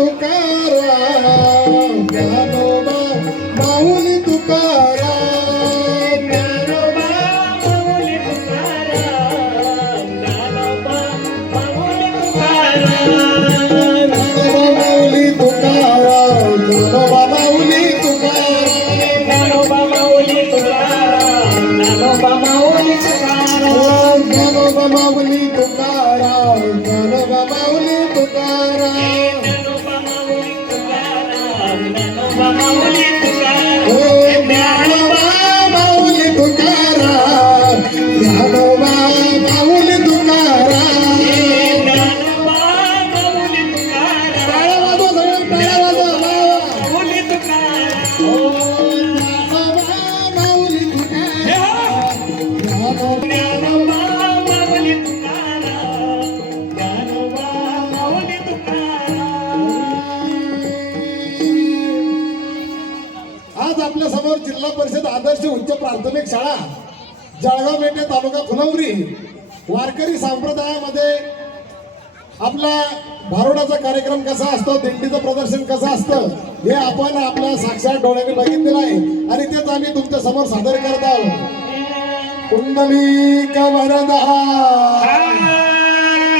तुकाराम ज्ञानोबा माऊली तुकाराम ज्ञानोबा माऊली तुकाराम ज्ञानोबा माऊली तुकाराम ज्ञानोबा माऊली तुकाराम ज्ञानोबा माऊली तुकाराम ज्ञानोबा माऊली तुकाराम ज्ञानोबा माऊली तुकाराम ज्ञानोबा माऊली तुकाराम ज्ञानोबा माऊली तुकाराम ज्ञानोबा माऊली तुकाराम ओ ज्ञानोबा माऊली तुकाराम ज्ञानोबा माऊली तुकाराम ज्ञानोबा माऊली तुकाराम टाळ्या वाजवा सगळे टाळ्या वाजवा माऊली तुकाराम ओ ज्ञानोबा माऊली तुकाराम ज्ञानोबा माऊली तुकाराम ज्ञानोबा माऊली तुकाराम आज आपल्या समोर जिल्हा परिषद आदर्श उच्च प्राथमिक शाळा जळगाव पेठे तालुका फुलंब्री वारकरी संप्रदायामध्ये आपला भारुडाचा कार्यक्रम कसा असतो, दिंडीचं प्रदर्शन कसं असतं हे आपण आपल्या साक्षात डोळ्यांनी बघितलेलं आहे आणि तेच आम्ही तुमच्या समोर सादर करत आहोत. कुंडलिक वरदा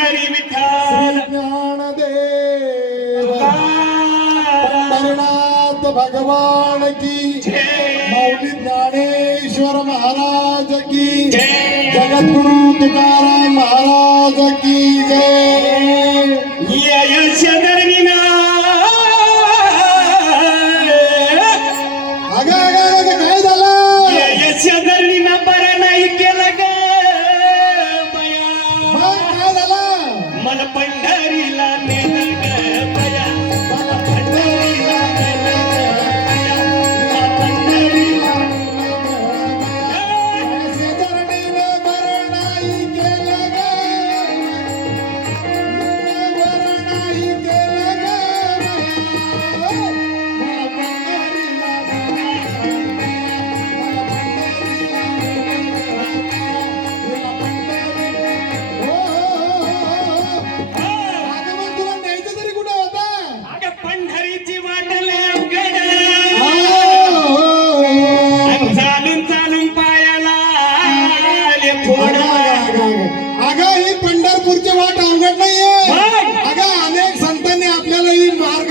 हरी विठ्ठल ज्ञानदेव पंढरीनाथ भगवान की माऊली ज्ञानेश्वर महाराज की जगद्गुरु तुकाराम महाराज की जय. यश धर्मिना अगं अगं अगं काय झालं? यश धर्मिना बरं नाही केलं ग बया मग काय झालं? मला पंढरीला नेलं ग बया मला पंढरीला नेलं ग बया मला पंढरीला शेजारणीनं बरं नाही केलं ग. बरं नाही केलं ग. मला पंढरीला अगं मग तुला न्यायचं तरी कुठे होता? अगं पंढरीची वाटले अवघड आणि चालून चालून पायाला आले फोड अगं ही पंढरपूरची वाट अवघड नाहीये. अगं अनेक संतांनी आपल्याला ही मार्ग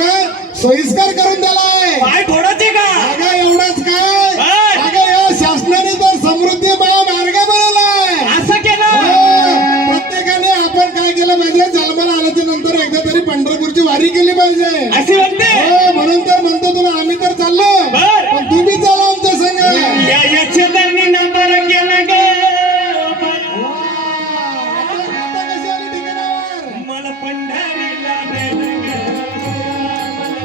सोयीस्कर करून दिलाय. पाय फोडायचे का अगं एवढंच काय, अगं या शासनाने तर समृद्धी महामार्ग बनवलाय. असं केलं प्रत्येकाने आपण काय केलं पाहिजे, जन्माला आल्याच्या नंतर एकदा तरी पंढरपूरची वारी केली पाहिजे. असे म्हणते म्हणून तर म्हणतो तुला आम्ही तर चाललो, पण तू बी चाल आमच्या संग. या यशोधरनी नंबर केला ग आता कशी आली ठिकाणावर? मला पंढरीला नेलं ग. मला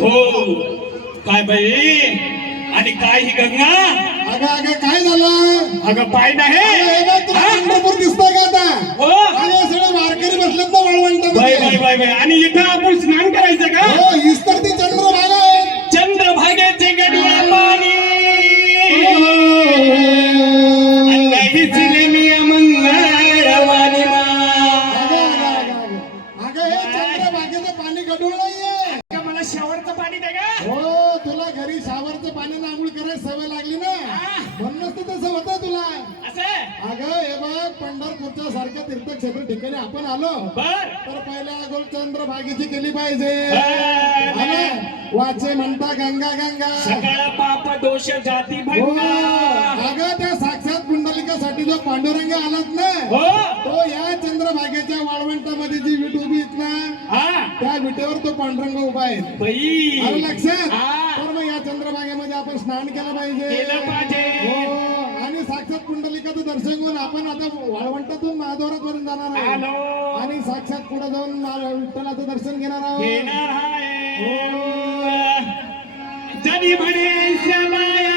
हो काय बाई आणि काय ही गंगा अगं अगं काय झालं? अगं पाय नाही हे बघ, तुला पंढरपूर दिसतंय का आता? हो अरे सगळे वारकरी बसलेत ना बाय वाळवंटामध्ये. बाय बाय बाय आणि इथं आपण स्नान करायचं का हो हीच तर ती चंद्रभागा आहे. चंद्रभागेचे गडिया पाणी हीच नेहमी मंगळवाणी मा अगं हे चंद्रभागेचं पाणी गढूळ नाहीये. का मला शावरचं पाणी दे का हो तुला घरी शावरचं पाण्यानं आंघोळ करायची सवय लागली ना, म्हणूनच तर तसं होतं तुला. असं अगं हे बघ पंढरपूरच्या सारख्या तीर्थक्षेत्र ठिकाणी आपण आलो बर तर पहिल्या अगोदर चंद्रभागेची केली पाहिजे. बर. हा ना? वाचे म्हणता गंगा गंगा. सकाळ पाप दोष जाती हो भंगा अगं त्या साक्षात कुंडलिकासाठी जो पांडुरंग आलात ना, हो तो या चंद्रभागेच्या वाळवंटामध्ये जी विट उभी आहेत ना, हा त्या विटेवर तो पांडुरंग उभा आहे. बाई आलं लक्षात? हा. तर मग या चंद्रभागेमध्ये आपण स्नान केलं पाहिजे. केलं पाहिजे. हो आणि साक्षात कुंडलिकाचं दर्शन घेऊन आपण आता वाळवंटातून महाद्वारापर्यंत जाणार आहे आलो आणि साक्षात पुढे जाऊन विठ्ठलाचं दर्शन घेणार आहोत. घेणार आहे जनी म्हणे श्यामाया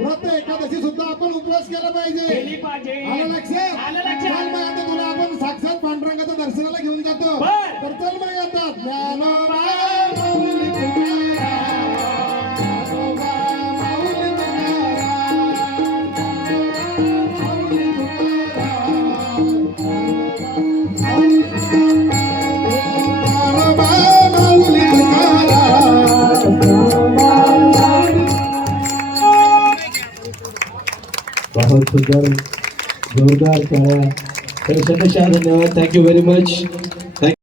व्रत एकादशी सुद्धा आपण उपवास केला पाहिजे. केली पाहिजे. आलं लक्षात? आलं लक्षात. चल मग आता तुला आपण साक्षात पांडुरंगाच्या दर्शनाला घेऊन जातो. बर. तर चल मग आता ज्ञानोबा माऊली तुकाराम, ज्ञानोबा माऊली तुकाराम, माऊली बहुत सुंदर जोरदार टाळ्या. तर शतशः धन्यवाद. Thank you very much.